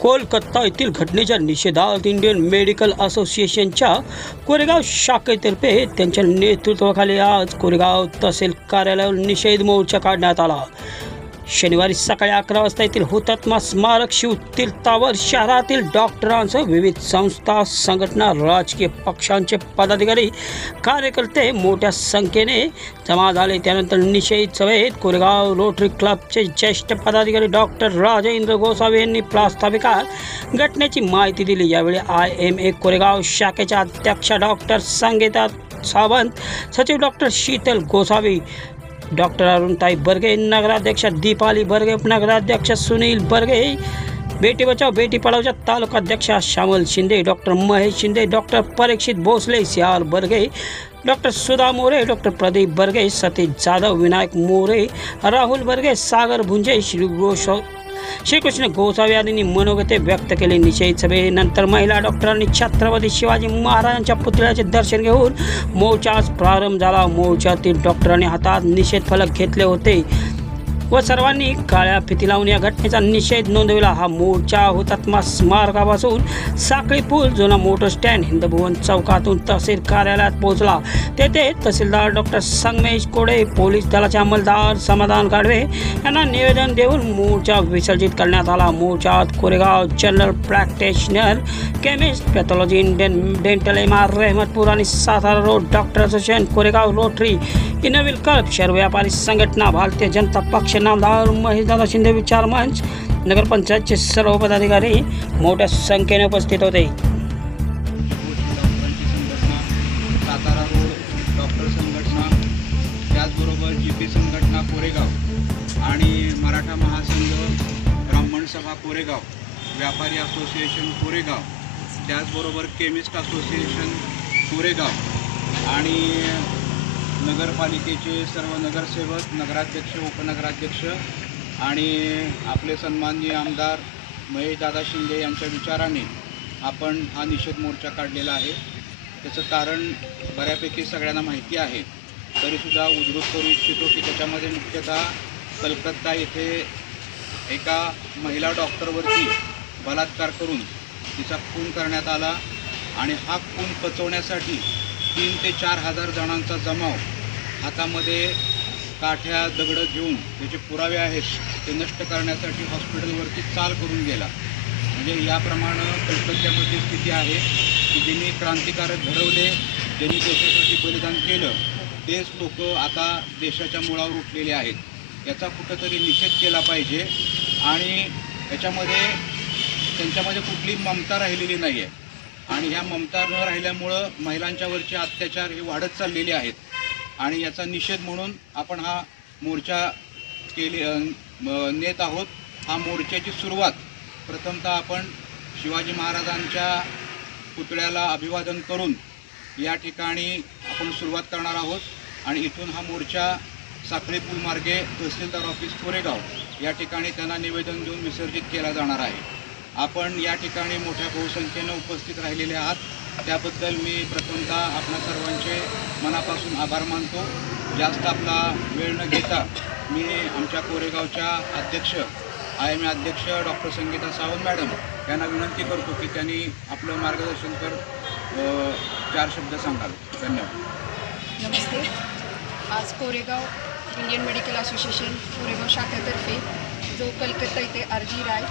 कोलकाता येथील घटनेच्या निषेधार्थ इंडियन मेडिकल असोसिएशनच्या कोरेगाव शाखेतर्फे त्यांच्या नेतृत्वाखाली आज कोरेगाव तहसील कार्यालयावर निषेध मोर्चा काढण्यात आला। शनिवारी सकाळी 11 वाजता येथील हुतात्मा स्मारक शिवतीर्थावर शहरातील डॉक्टरांसह विविध संस्था, संघटना, राजकीय पक्षांचे पदाधिकारी, कार्यकर्ते मोठ्या संख्येने जमा झाले। त्यानंतर निषेध सभेत कोरेगाव रोटरी क्लबचे ज्येष्ठ पदाधिकारी डॉक्टर राजेंद्र गोसावी यांनी प्रास्ताविकात घटनेची माहिती दिली। यावेळी IMA कोरेगाव शाखेच्या अध्यक्षा डॉक्टर संगीता सावंत, सचिव डॉक्टर शीतल गोसावी, डॉक्टर अरुणताई बर्गे, नगराध्यक्ष दीपाली बर्गे, उपनगराध्यक्ष सुनील बर्गे, बेटी बचाओ बेटी पढ़ाओच्या तालुकाध्यक्ष श्यामल शिंदे, डॉक्टर महेश शिंदे, डॉक्टर परीक्षित भोसले, सियाल बर्गे, डॉक्टर सुधा मोरे, डॉक्टर प्रदीप बर्गे, सतीश जाधव, विनायक मोरे, राहुल बर्गे, सागर भुंजे, श्रीकृष्ण गोसावी यांनी मनोगते व्यक्त केले। निषेध सभेनंतर महिला डॉक्टरांनी छत्रपती शिवाजी महाराजांच्या पुतळ्याचे दर्शन घेऊन मोर्चास प्रारंभ झाला। मोर्चातील डॉक्टरांनी हातात निषेध फलक घेतले होते व सर्वांनी काळ्या फिती लावून या घटनेचा निषेध नोंदविला। हा मोर्चा हुतात्मा स्मारकापासून साखळी पूल, जुना मोटर स्टँड, हिंदभवन चौकातून तहसील कार्यालयात पोहोचला। तेथे तहसीलदार डॉक्टर संगमेश कोडे, पोलीस दलाचे अंमलदार समाधान गाडवे यांना निवेदन देऊन मोर्चा विसर्जित करण्यात आला। मोर्चात Koregaon general practitioner, chemist, pathology, Indian dental MR Rahimatpur आणि Satara road doctor association, Koregaon rotary, Inner Wheel club, शहर व्यापारी संघटना, भारतीय जनता पक्ष, नामदार महेशदादा शिंदे विचार मंच, नगरपंचायतचे सर्व पदाधिकारी मोठ्या संख्येने उपस्थित होते। सातारा रोड डॉक्टर संघटना, त्याचबरोबर GP संघटना कोरेगाव आणि मराठा महासंघ, ब्राह्मण सभा कोरेगाव, व्यापारी असोसिएशन कोरेगाव, त्याचबरोबर केमिस्ट असोसिएशन कोरेगाव आणि नगरपालिकेचे सर्व नगरसेवक, नगराध्यक्ष, उपनगराध्यक्ष आणि आपले सन्माननीय आमदार महेशदादा शिंदे यांच्या विचाराने आपण हा निषेध मोर्चा काढलेला आहे। त्याचं कारण बऱ्यापैकी सगळ्यांना माहिती आहे, तरीसुद्धा उद्धृत करू इच्छितो की त्याच्यामध्ये मुख्यतः कलकत्ता येथे एका महिला डॉक्टरवरती बलात्कार करून तिचा खून करण्यात आला आणि हा खून पचवण्यासाठी 3 ते 4 हजार जणांचा जमाव हातामध्ये काठ्या, दगडं घेऊन त्याचे पुरावे आहेत ते नष्ट करण्यासाठी हॉस्पिटलवरती चाल करून गेला। म्हणजे याप्रमाणे कलकत्त्यामध्ये स्थिती आहे की ज्यांनी क्रांतिकारक घडवले, ज्यांनी देशासाठी बलिदान केलं, तेच लोक आता देशाच्या मुळावर उठलेले आहेत। याचा कुठंतरी निषेध केला पाहिजे आणि याच्यामध्ये त्यांच्यामध्ये कुठली ममता राहिलेली नाही आहे आणि ह्या ममता न राहिल्यामुळं महिलांच्यावरचे अत्याचार हे वाढत चाललेले आहेत आणि याचा निषेध म्हणून आपण हा मोर्चा नेत आहोत। हा मोर्चाची सुरुवात प्रथमतः आपण शिवाजी महाराजांच्या पुतळ्याला अभिवादन करून या ठिकाणी आपण सुरुवात करणार आहोत आणि इथून हा मोर्चा साखळी पूल मार्गे तहसीलदार ऑफिस कोरेगाव या ठिकाणी त्यांना निवेदन देऊन विसर्जित केला जाणार आहे। आपण या ठिकाणी मोठ्या बहुसंख्येनं उपस्थित राहिलेले आहात, त्याबद्दल मी प्रथमतः आपल्या सर्वांचे मनापासून आभार मानतो। जास्त आपला वेळ न घेता मी आमच्या कोरेगावच्या अध्यक्ष, IMA अध्यक्ष डॉक्टर संगीता सावंत मॅडम यांना विनंती करतो की त्यांनी आपलं मार्गदर्शन कर 4 शब्द सांगावे। धन्यवाद। नमस्ते। आज Koregaon Indian medical association Koregaon शाखेतर्फे जो कलकत्ता इथे RG राय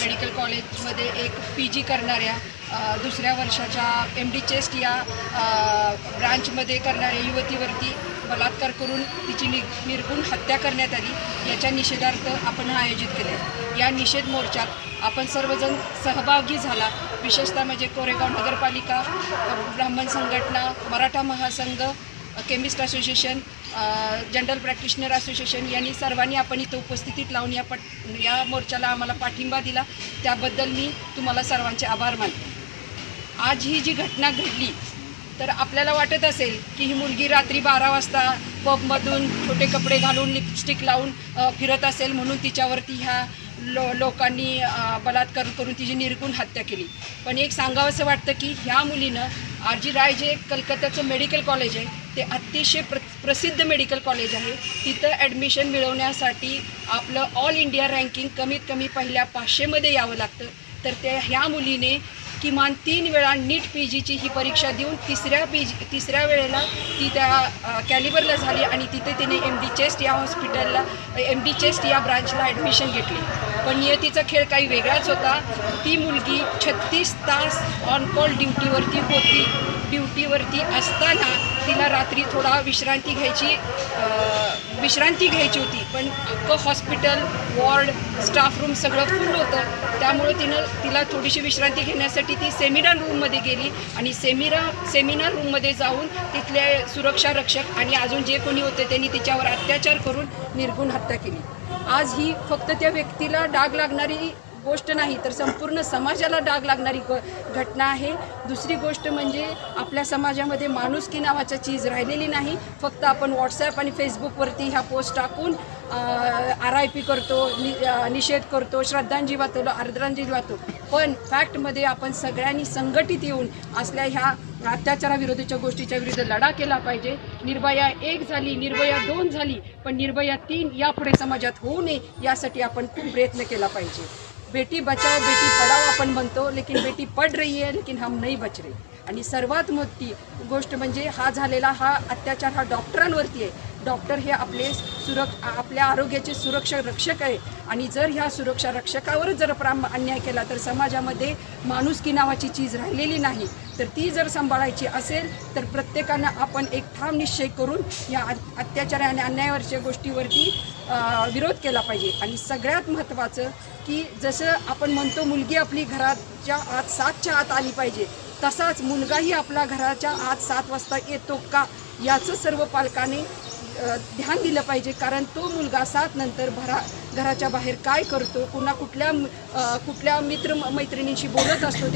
मेडिकल कॉलेजमध्ये एक PG करणाऱ्या दुसऱ्या वर्षाच्या MD चेस्ट या ब्रांचमध्ये करणाऱ्या युवतीवरती बलात्कार करून तिची निर्गुण हत्या करण्यात आली, याच्या निषेधार्थ आपण हा आयोजित केले। या निषेध मोर्चात आपण सर्वजण सहभागी झाला। विशेषतः म्हणजे कोरेगाव नगरपालिका, ब्राह्मण संघटना, मराठा महासंघ, chemist association, general practitioner association यांनी सर्वांनी आपण इथं उपस्थितीत लावून या मोर्चाला आम्हाला पाठिंबा दिला, त्याबद्दल मी तुम्हाला सर्वांचे आभार मानते। आज ही जी घटना घडली तर आपल्याला वाटत असेल की ही मुलगी रात्री 12 वाजता पबमधून छोटे कपडे घालून, लिपस्टिक लावून फिरत असेल म्हणून तिच्यावरती ह्या लोकांनी बलात्कार करून तिची निर्गुण हत्या केली. पण एक सांगावंसं वाटतं की ह्या मुलीनं आर.जी. राय जे कलकत्त्याचं मेडिकल कॉलेज आहे ते अतिशय प्रसिद्ध मेडिकल कॉलेज आहे. तिथं ॲडमिशन मिळवण्यासाठी आपलं ऑल इंडिया रँकिंग कमीत कमी पहिल्या 500मध्ये यावं लागतं. तर ह्या मुलीने किमान 3 वेळा नीट PGची ही परीक्षा देऊन तिसऱ्या वेळेला ती त्या कॅलिबरला झाली आणि तिथे तिने MD चेस्ट या हॉस्पिटलला MD चेस्ट या ब्रांचला ॲडमिशन घेतली. पण नियतीचा खेळ काही वेगळाच होता. ती मुलगी 36 तास ऑन कॉल ड्युटीवरती असताना तिला रात्री थोडा विश्रांती घ्यायची होती. पण अख्खं हॉस्पिटल वॉर्ड स्टाफ रूम सगळं फुल होतं. त्यामुळं तिला थोडीशी विश्रांती घेण्यासाठी ती सेमिनार रूममध्ये गेली आणि सेमिनार रूममध्ये जाऊन तिथले सुरक्षा रक्षक आणि अजून जे कोणी होते त्यांनी तिच्यावर अत्याचार करून निर्गुण हत्या केली. आज ही फक्त त्या व्यक्तीला डाग लागणारी गोष्ट नाही तर संपूर्ण समाजाला डाग लागणारी घटना आहे. दुसरी गोष्ट म्हणजे आपल्या समाजामध्ये माणुसकी नावाची चीज राहिलेली नाही. फक्त आपण व्हॉट्सॲप आणि फेसबुकवरती ह्या पोस्ट टाकून RIP करतो, निषेध करतो, श्रद्धांजली वाहतो. पण फॅक्टमध्ये आपण सगळ्यांनी संघटित येऊन असल्या ह्या अत्याचाराविरोधाच्या गोष्टीच्या विरुद्ध लढा केला पाहिजे. निर्भया 1 झाली, निर्भया 2 झाली, पण निर्भया 3 यापुढे समाजात होऊ नये यासाठी आपण खूप प्रयत्न केला पाहिजे. बेटी बचाओ बेटी पढाओ आपण म्हणतो, लेकिन बेटी पढ़ रही है लेकिन हम नहीं बच रहे. आणि सर्वात मोठी गोष्ट म्हणजे झालेला अत्याचार हा डॉक्टरांवरती आहे. डॉक्टर हे आपल्या आरोग्याचे सुरक्षा रक्षक आहे आणि जर ह्या सुरक्षा रक्षकावरच जर अन्याय केला तर समाजामध्ये माणुसकी नावाची चीज राहिलेली नाही. तर ती जर सांभाळायची असेल तर प्रत्येकानं आपण एक ठाम निश्चय करून या अत्याचार आणि अन्यायावरच्या गोष्टीवरती विरोध केला पाहिजे. आणि सगळ्यात महत्त्वाचं की जसं आपण म्हणतो मुलगी आपली घराच्या आत 7च्या आत आली पाहिजे, तसाच मुलगाही आपला घराच्या आत 7 वाजता येतो का याचं सर्व पालकांनी ध्यान दिलं पाहिजे. कारण तो मुलगा 7 नंतर घराच्या बाहेर काय करतो, कुठल्या मित्रमैत्रिणींशी बोलत असतो,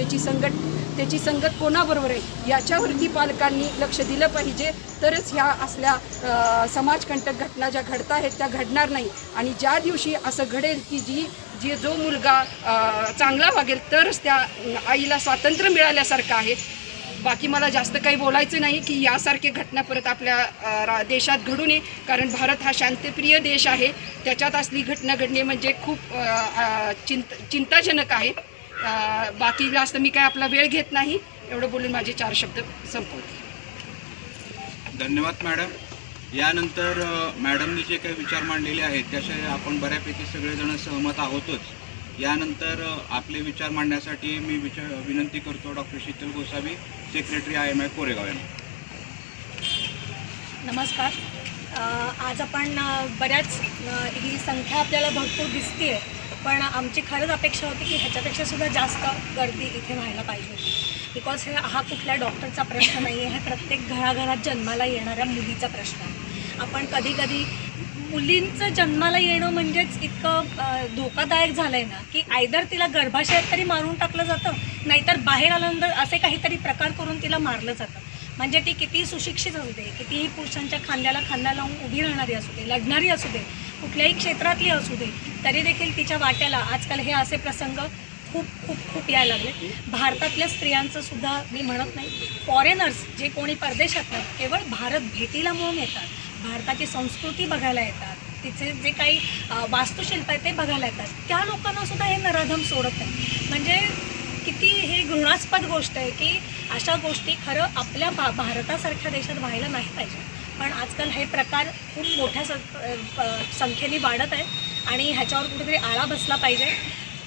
त्याची संगत कोणाबरोबर आहे याच्यावरती पालकांनी लक्ष दिलं पाहिजे. तरच ह्या असल्या समाजकंटक घटना ज्या घडत आहेत त्या घडणार नाही. आणि ज्या दिवशी असं घडेल की जो मुलगा चांगला वागेल तरच त्या आईला स्वातंत्र्य मिळाल्यासारखं आहे. बाकी मला जास्त काही बोलायचं नाही की यासारखे घटना परत आपल्या देशात घडू नये. कारण भारत हा शांतप्रिय देश आहे. त्याच्यात असली घटना घडणे म्हणजे खूप चिंताजनक आहे. बाकी जास्त मी काय आपला वेळ घेत नाही. एवढं बोलून माझे 4 शब्द संपवतो. धन्यवाद मॅडम. यानंतर मॅडमनी जे काही विचार मांडलेले आहेत त्याशी आपण बऱ्यापैकी सगळेजण सहमत आहोतच. यानंतर आपले विचार मांडण्यासाठी मी विनंती करतो doctor Sheetal Gosavi, secretary IMI Koregaon यांना. नमस्कार. आज आपण बऱ्याच ही संख्या आपल्याला भरपूर दिसते आहे, पण आमची खरंच अपेक्षा होती की ह्याच्यापेक्षा सुद्धा जास्त गर्दी इथे व्हायला पाहिजे होती. बिकॉज हा कुठल्या डॉक्टरचा प्रश्न नाही आहे, हा प्रत्येक घराघरात जन्माला येणाऱ्या मुलीचा प्रश्न आहे. आपण कधी मुलींचं जन्माला येणं म्हणजेच इतकं धोकादायक झालं आहे ना की आयदर तिला गर्भाशयात तरी मारून टाकलं जातं, नाहीतर बाहेर आल्यानंतर असे काहीतरी प्रकार करून तिला मारलं जातं. म्हणजे ती किती सुशिक्षित असू दे, कितीही पुरुषांच्या खांद्याला खांदा लावून उभी राहणारी असू दे, लढणारी असू दे, कुठल्याही क्षेत्रातली असू दे, तरी देखील तिच्या वाट्याला आजकाल हे असे प्रसंग खूप खूप खूप यायला लागले. भारतातल्या स्त्रियांचं सुद्धा मी म्हणत नाही, फॉरेनर्स जे कोणी परदेशात केवळ भारत भेटीला म्हणून येतात, भारताची संस्कृती बघायला येतात, तिचे जे काही वास्तुशिल्प आहे ते बघायला येतात, त्या लोकांना सुद्धा हे नराधम सोडत नाही. म्हणजे किती हे घृणास्पद गोष्ट आहे की अशा गोष्टी खरं आपल्या भारतासारख्या देशात व्हायला नाही पाहिजे. पण आजकाल हे प्रकार खूप मोठ्या संख्येने वाढत आहे आणि ह्याच्यावर कुठेतरी आळा बसला पाहिजे.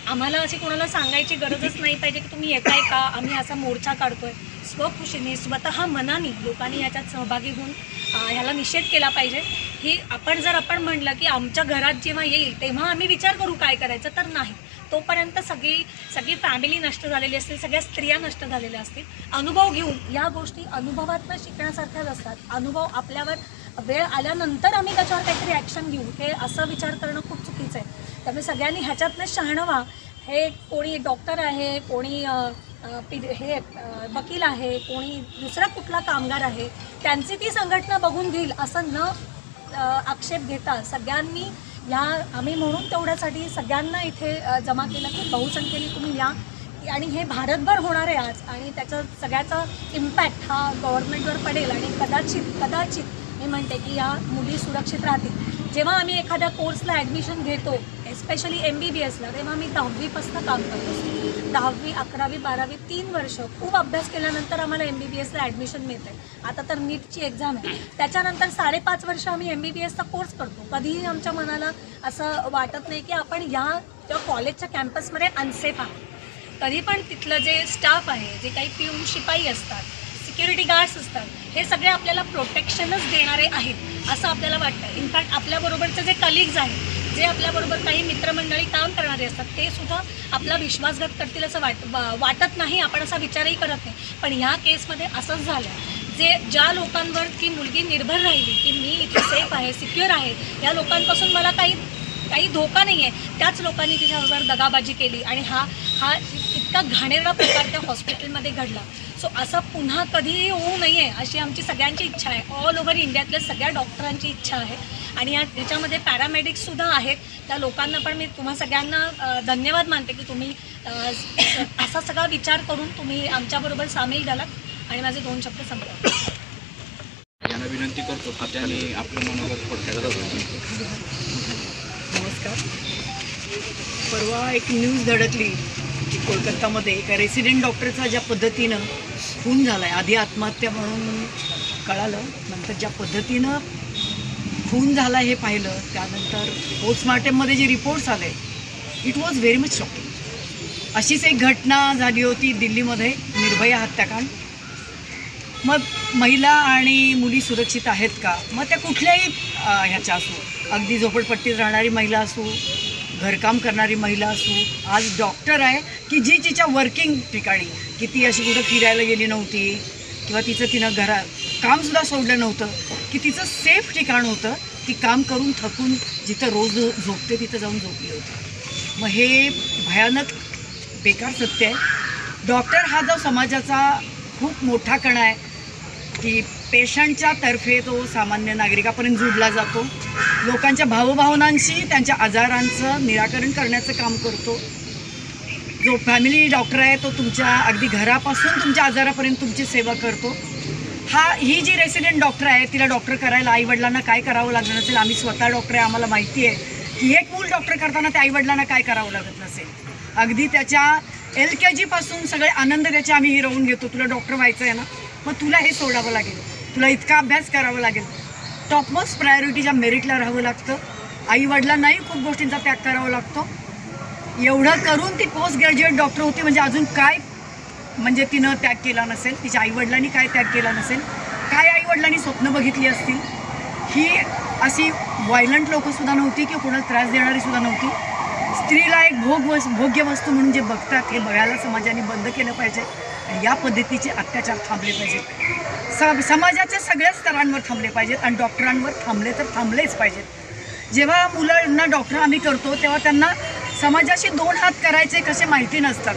आम्हाला अशी कोणाला सांगायची गरजच नाही पाहिजे की तुम्ही येताय का, आम्ही असा मोर्चा काढतोय. स्वखुशीने स्वतः मनाने लोकांनी याच्यात सहभागी होऊन ह्याला निषेध केला पाहिजे. ही आपण म्हणलं की आमच्या घरात जेव्हा येईल तेव्हा आम्ही विचार करू काय करायचं, तर नाही. तोपर्यंत सगळी फॅमिली नष्ट झालेली असतील, सगळ्या स्त्रिया नष्ट झालेल्या असतील. अनुभव घेऊन या गोष्टी अनुभवातनं शिकण्यासारख्याच असतात. अनुभव आपल्यावर वेळ आल्यानंतर आम्ही त्याच्यावर काहीतरी ॲक्शन घेऊ, हे असं विचार करणं खूप चुकीचं आहे. त्यामुळे सगळ्यांनी ह्याच्यातनं शहाणं व्हा. हे कोणी डॉक्टर आहे, कोणी हे वकील आहे, कोणी दुसरा कुठला कामगार आहे, त्यांची ती संघटना बघून घेईल असं न आक्षेप घेता सगळ्यांनी या आम्ही म्हणून तेवढ्यासाठी सगळ्यांना इथे जमा केलं की बहुसंख्येने तुम्ही या आणि हे भारतभर होणार आहे आज आणि त्याचा सगळ्याचा इम्पॅक्ट हा गव्हर्नमेंटवर पडेल आणि कदाचित मी म्हणते की या मुली सुरक्षित राहतील. जेव्हा आम्ही एखाद्या कोर्सला ॲडमिशन घेतो एस्पेशली MBBSला तेव्हा मी 10वीपासून काम करतो. 10वी 11वी 12वी 3 वर्ष खूप अभ्यास केल्यानंतर आम्हाला MBBSला ॲडमिशन मिळते. आता तर नीटची एक्झाम आहे. त्याच्यानंतर 5.5 वर्ष आम्ही MBBSचा कोर्स करतो. कधीही आमच्या मनाला असं वाटत नाही की आपण या कॉलेजच्या कॅम्पसमध्ये अनसेफ आहोत. कधी पण तिथलं जे स्टाफ आहे, जे काही पिऊन शिपाई असतात, सिक्युरिटी गार्ड्स असतात, हे सगळे आपल्याला प्रोटेक्शनच देणारे आहेत असं आपल्याला वाटतं. इनफॅक्ट आपल्याबरोबरचे जे कलिग्ज आहेत, जे आपल्याबरोबर काही मित्रमंडळी काम करणारे असतात, ते सुद्धा आपला विश्वासघात करतील असं वाटत नाही. आपण असा विचारही करत नाही. पण ह्या केसमध्ये असंच झालं. ज्या लोकांवर ती मुलगी निर्भर राहिली की मी इथे सेफ आहे, सिक्युअर आहे, या लोकांपासून मला काही धोका नाही आहे, त्याच लोकांनी तिच्याबरोबर दगाबाजी केली आणि हा इतका घाणेरडा प्रकार त्या हॉस्पिटलमध्ये घडला. सो असं पुन्हा कधीही होऊ नये अशी आमची सगळ्यांची इच्छा आहे. ऑल ओव्हर इंडियातल्या सगळ्या डॉक्टरांची इच्छा आहे आणि याच्यामध्ये पॅरामेडिक्ससुद्धा आहेत. त्या लोकांना पण मी तुम्हा सगळ्यांना धन्यवाद मानते की तुम्ही असा सगळा विचार करून तुम्ही आमच्याबरोबर सामील झालात आणि माझे 2 शब्द संपले. यांना विनंती करतो की त्यांनी आपलं मनोगत थोडक्यात. नमस्कार. परवा एक न्यूज धडकली की कोलकातामध्ये एका रेसिडेंट डॉक्टरचा ज्या पद्धतीनं खून झाला आहे, आधी आत्महत्या म्हणून कळालं, नंतर ज्या पद्धतीनं खून झाला हे पाहिलं, त्यानंतर पोस्टमार्टममध्ये जे रिपोर्ट्स आले, it was very much shocking. अशीच एक घटना झाली होती दिल्लीमध्ये, निर्भया हत्याकांड. मग महिला आणि मुली सुरक्षित आहेत का? मग त्या कुठल्याही ह्याच्या असो, अगदी झोपडपट्टीत राहणारी महिला असो, घरकाम करणारी महिला असो, आज डॉक्टर आहे की जी तिच्या वर्किंग ठिकाणी, की ती अशी कुठं फिरायला गेली नव्हती किंवा तिनं कामसुद्धा सोडलं नव्हतं, की तिचं सेफ ठिकाण होतं, ती काम करून थकून जिथं रोज झोपते तिथं जाऊन झोपली होती. मग हे भयानक बेकार सत्य आहे. डॉक्टर हा जो समाजाचा खूप मोठा कणा आहे की पेशंटच्या तर्फे तो सामान्य नागरिकापर्यंत जोडला जातो, लोकांच्या भावभावनांशी त्यांच्या आजारांचं निराकरण करण्याचं काम करतो. जो फॅमिली डॉक्टर आहे तो तुमच्या अगदी घरापासून तुमच्या आजारापर्यंत तुमची सेवा करतो. ही जी रेसिडेंट डॉक्टर आहे तिला डॉक्टर करायला आईवडिलांना काय करावं लागलं नसेल. आम्ही स्वतः डॉक्टर आहे, आम्हाला माहिती आहे की एक मूल डॉक्टर करताना त्या आईवडिलांना काय करावं लागत नसेल. अगदी त्याच्या LKG पासून सगळे आनंद त्याचे आम्ही हिरवून घेतो. तुला डॉक्टर व्हायचं आहे ना, मग तुला हे सोडावं लागेल, तुला इतका अभ्यास करावा लागेल, टॉपमोस्ट प्रायोरिटीच्या मेरिटला राहावं लागतं. आईवडिलांनाही खूप गोष्टींचा त्याग करावा लागतो. एवढं करून ती पोस्ट ग्रॅज्युएट डॉक्टर होती, म्हणजे अजून काय म्हणजे तिनं त्याग केला नसेल, तिच्या आईवडिलांनी काय त्याग केला नसेल, काय आईवडिलांनी स्वप्न बघितली असतील. ही अशी व्हायलंट लोकंसुद्धा नव्हती किंवा कोणाला त्रास देणारीसुद्धा नव्हती. स्त्रीला एक भोग्य वस्तू म्हणून जे बघतात हे बघायला समाजाने बंद केलं पाहिजे आणि या पद्धतीचे अत्याचार थांबले पाहिजेत. समाजाच्या सगळ्या स्तरांवर थांबले पाहिजेत आणि डॉक्टरांवर थांबले तर थांबलेच पाहिजेत. जेव्हा मुलांना डॉक्टर आम्ही करतो तेव्हा त्यांना समाजाशी 2 हात करायचे कसे माहिती नसतात.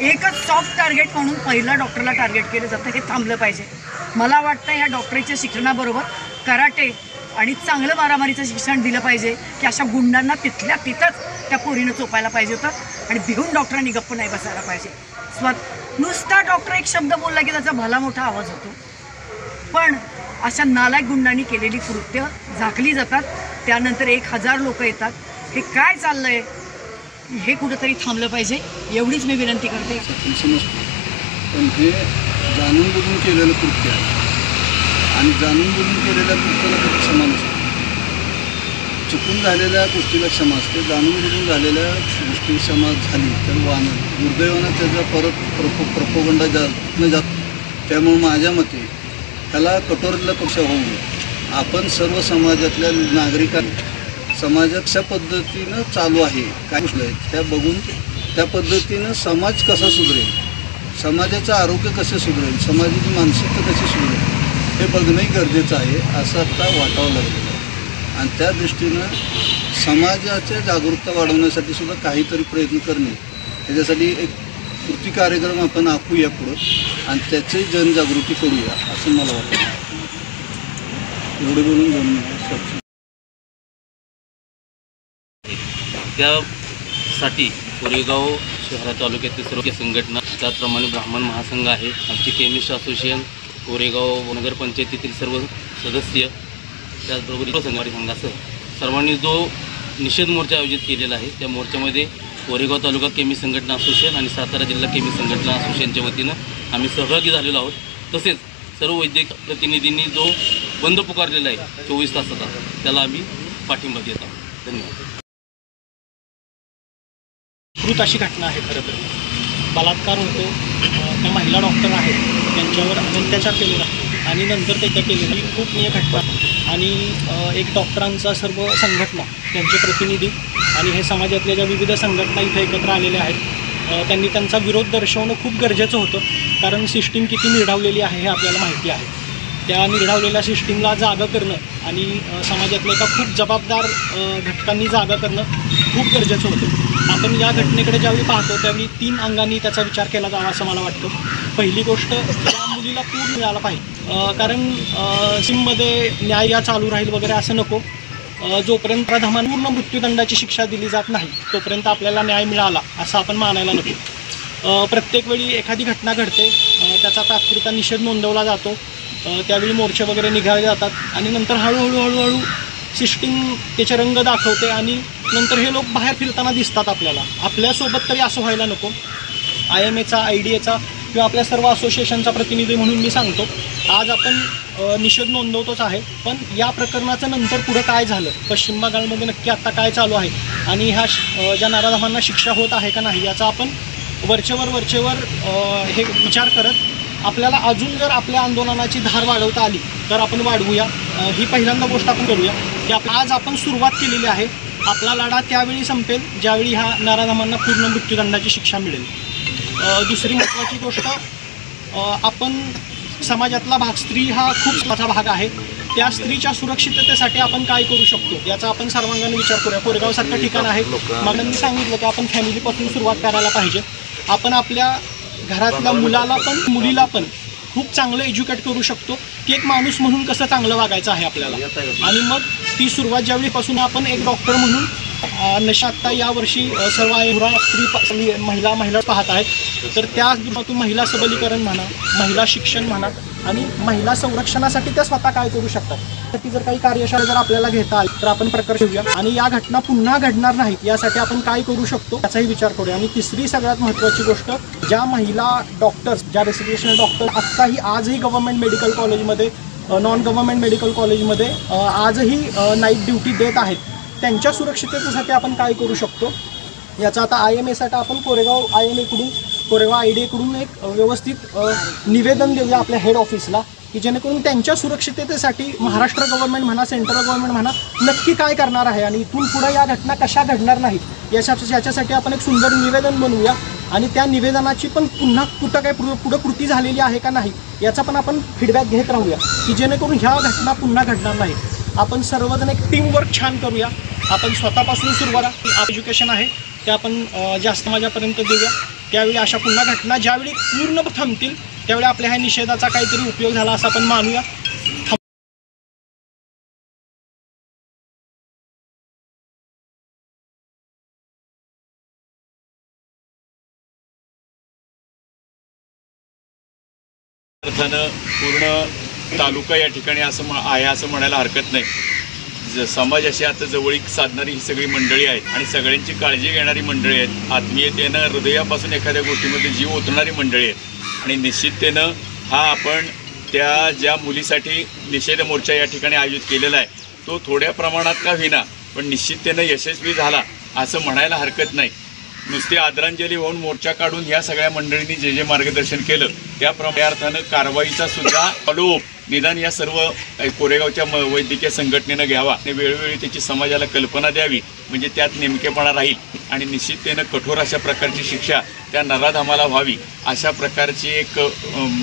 एकच सॉफ्ट टार्गेट म्हणून पहिला डॉक्टरला टार्गेट केलं जातं, हे थांबलं पाहिजे. मला वाटतं ह्या डॉक्टरीच्या शिक्षणाबरोबर कराटे आणि चांगलं मारामारीचं शिक्षण दिलं पाहिजे की अशा गुंडांना तिथल्या तिथंच त्या पोरीनं चोपायला पाहिजे होतं आणि भिवून डॉक्टरांनी गप्प नाही बसायला पाहिजे. नुसता डॉक्टर एक शब्द बोलला की त्याचा भला मोठा आवाज होतो, पण अशा नालायक गुंडांनी केलेली कृत्य झाकली जातात. त्यानंतर 1000 लोक येतात. हे काय चाललं आहे हे कुठंतरी थांबलं पाहिजे, एवढीच मी विनंती करते. पण हे जाणून बुजून केलेलं कृत्य आहे आणि जाणून बुजून केलेल्या कृत्याला कधी क्षमा नसते. चुकून झालेल्या गोष्टीला क्षमा असते, जाणून बुजून झालेल्या गोष्टी क्षमा झाली तर दुर्दैवानं त्याचा परत प्रपोगंडा जात. त्यामुळे माझ्या मते त्याला कठोरला कक्षा होऊन आपण सर्व समाजातल्या नागरिकांना समाजात कशा पद्धतीनं चालू आहे, काय गोष्टी आहेत त्या बघून त्या पद्धतीनं समाज कसा सुधरेल, समाजाचं आरोग्य कसं सुधरेल, समाजाची मानसिकता कशी सुधरेल हे बघणंही गरजेचं आहे असं आता वाटावं लागलेलं आहे. आणि त्या दृष्टीनं समाजाच्या जागरूकता वाढवण्यासाठी सुद्धा काहीतरी प्रयत्न करणे, त्याच्यासाठी एक कृती कार्यक्रम आपण आखूया पुढं आणि त्याची जनजागृती करूया असं मला वाटतं. एवढे बोलून त्यासाठी कोरेगाव शहरा तालुक्यातील सर्व संघटना, त्याचप्रमाणे ब्राह्मण महासंघ आहे, आमची केमिस्ट असोसिएशन, कोरेगाव नगरपंचायतीतील सर्व सदस्य, त्याचबरोबर संघारी संघासह सर्वांनी जो निषेध मोर्चा आयोजित केलेला आहे, त्या मोर्चामध्ये कोरेगाव तालुका केमिस्ट संघटना असोसिएशन आणि सातारा जिल्हा केमिस्ट संघटना असोसिएशनच्या वतीनं आम्ही सहभागी झालेलो आहोत. तसेच सर्व वैद्यकीय प्रतिनिधींनी जो बंद पुकारलेला आहे 24 तासाचा, त्याला आम्ही पाठिंबा देत आहोत. धन्यवाद. कृत अशी घटना आहे. खरं तर बलात्कार होतो, त्या महिला डॉक्टर आहेत त्यांच्यावर अत्याचार केलेला आणि नंतर त्याच्या केलेली खूप निय घटना आणि एक डॉक्टरांचा सर्व संघटना, त्यांचे प्रतिनिधी आणि हे समाजातल्या ज्या विविध संघटना इथे एकत्र आलेल्या आहेत, त्यांनी त्यांचा विरोध दर्शवणं खूप गरजेचं होतं. कारण सिस्टीम किती निर्ढावलेली आहे हे आपल्याला माहिती आहे. त्या निर्ढावलेल्या सिस्टीमला जागा करणं आणि समाजातल्या एका खूप जबाबदार घटकांनी जागा करणं खूप गरजेचं होतं. आपण या घटनेकडे ज्यावेळी पाहतो त्यावेळी 3 अंगांनी त्याचा विचार केला जावा असं मला वाटतं. पहिली गोष्ट, या मुलीला पूर्ण मिळाला पाहिजे, कारण सिममध्ये न्याय या चालू राहील वगैरे असं नको. जोपर्यंत पूर्ण मृत्यूदंडाची शिक्षा दिली जात नाही तोपर्यंत आपल्याला न्याय मिळाला असं आपण मानायला नको. प्रत्येक वेळी एखादी घटना घडते, त्याचा तात्पुरता निषेध नोंदवला जातो, त्यावेळी मोर्चे वगैरे निघाले जातात आणि नंतर हळूहळू सिस्टीम त्याचे रंग दाखवते आणि नंतर हे लोक बाहेर फिरताना दिसतात आपल्याला. आपल्यासोबत तरी असं व्हायला नको. IMAचा, IDAचा किंवा आपल्या सर्व असोसिएशनचा प्रतिनिधी म्हणून मी सांगतो, आज आपण निषेध नोंदवतोच आहे, पण या प्रकरणाचं नंतर पुढं काय झालं, पश्चिम बंगालमध्ये नक्की आत्ता काय चालू आहे आणि ह्या ज्या नराधमांना शिक्षा होत आहे का नाही याचा आपण वरचेवर हे विचार करत आपल्याला अजून जर आपल्या आंदोलनाची धार वाढवता आली तर आपण वाढवूया. ही पहिल्यांदा गोष्ट आपण करूया की आज आपण सुरुवात केलेली आहे. आपला लढा त्यावेळी संपेल ज्यावेळी ह्या नराधमांना पूर्ण मृत्यूदंडाची शिक्षा मिळेल. दुसरी महत्त्वाची गोष्ट, आपण समाजातला भाग, स्त्री हा खूप मोठा भाग आहे. त्या स्त्रीच्या सुरक्षिततेसाठी आपण काय करू शकतो याचा आपण सर्वांगाने विचार करूया. कोरेगावसारखं ठिकाण आहे, मग मी सांगितलं की आपण फॅमिलीपासून सुरुवात करायला पाहिजे. आपण आपल्या घरातल्या मुलाला पण मुलीला पण खूप चांगलं एज्युकेट करू शकतो की एक माणूस म्हणून कसं चांगलं वागायचं आहे आपल्याला. आणि मग ती सुरुवात ज्यावेळीपासून आपण एक डॉक्टर म्हणून नशा आत्ता यावर्षी सर्व स्त्री महिला पाहत आहेत, तर त्या दृष्टीतून महिला सबलीकरण म्हणा, महिला शिक्षण म्हणा आणि महिला संरक्षणासाठी त्या स्वतः काय करू शकतात त्यासाठी जर काही कार्यशाळा जर आपल्याला घेता आली तर आपण प्रकाश घेऊया आणि या घटना पुन्हा घडणार नाहीत यासाठी आपण काय करू शकतो याचाही विचार करूया. आणि तिसरी सगळ्यात महत्त्वाची गोष्ट, ज्या महिला डॉक्टर्स, ज्या रेसिडेन्शियल डॉक्टर आत्ताही आजही गव्हर्नमेंट मेडिकल कॉलेजमध्ये, नॉन गव्हर्नमेंट मेडिकल कॉलेजमध्ये आजही नाईट ड्युटी देत आहेत, त्यांच्या सुरक्षिततेसाठी आपण काय करू शकतो याचा आता IMAसाठी आपण कोरेगाव IDAकडून एक व्यवस्थित निवेदन देऊया आपल्या हेड ऑफिसला की जेणेकरून त्यांच्या सुरक्षिततेसाठी महाराष्ट्र गव्हर्नमेंट म्हणा, सेंट्रल गव्हर्नमेंट म्हणा, नक्की काय करणार आहे आणि इथून पुढे या घटना कशा घडणार नाहीत याच्यासाठी आपण एक सुंदर निवेदन बनवूया आणि त्या निवेदनाची पण पुन्हा कुठं काय पुढं कृती झालेली आहे का नाही याचा पण आपण फीडबॅक घेत राहूया की जेणेकरून ह्या घटना पुन्हा घडणार नाहीत. आपण सर्वजण एक टीमवर्क छान करूया. आपण स्वतःपासून सुरुवात, एज्युकेशन आहे ते आपण जास्त माझ्यापर्यंत देऊया. त्यावेळी अशा पुन्हा घटना ज्यावेळी पूर्ण थांबतील त्यावेळी आपल्या ह्या निषेधाचा काहीतरी उपयोग झाला असं आपण मानूया. अर्थानं पूर्ण तालुका या ठिकाणी असं म्हणायला हरकत नाही. समाजाशी आता जवळीक साधणारी ही सगळी मंडळी आहेत आणि सगळ्यांची काळजी घेणारी मंडळी आहेत. आत्मीयतेनं हृदयापासून एखाद्या गोष्टीमध्ये जीव ओतणारी मंडळी आहेत आणि निश्चिततेनं हा आपण त्या ज्या मुलीसाठी निषेध मोर्चा या ठिकाणी आयोजित केलेला आहे तो थोड्या प्रमाणात का होईना पण निश्चिततेनं यशस्वी झाला असं म्हणायला हरकत नाही. नुसती आदरांजली होऊन मोर्चा काढून ह्या सगळ्या मंडळींनी जे मार्गदर्शन केलं त्याप्रमाणे अर्थानं कारवाईचा सुद्धा फॉलोअप निदान या सर्व कोरेगावच्या वैद्यकीय संघटनेनं घ्यावा आणि वेळोवेळी त्याची समाजाला कल्पना द्यावी म्हणजे त्यात नेमकेपणा राहील आणि निश्चिततेनं कठोर अशा प्रकारची शिक्षा त्या नराधमाला व्हावी अशा प्रकारची एक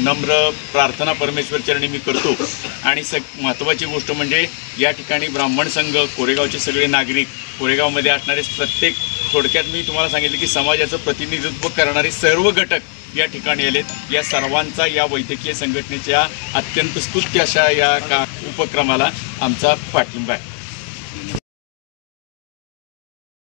नम्र प्रार्थना परमेश्वरचरणी मी करतो. आणि महत्त्वाची गोष्ट म्हणजे या ठिकाणी ब्राह्मण संघ, कोरेगावचे सगळे नागरिक, कोरेगावमध्ये असणारे प्रत्येक, थोडक्यात मी तुम्हाला सांगितलं की समाजाचं प्रतिनिधित्व करणारे सर्व घटक या ठिकाणी आलेत. या सर्वांचा या वैद्यकीय संघटनेच्या अत्यंत स्तुत्य अशा या उपक्रमाला आमचा पाठिंबा आहे.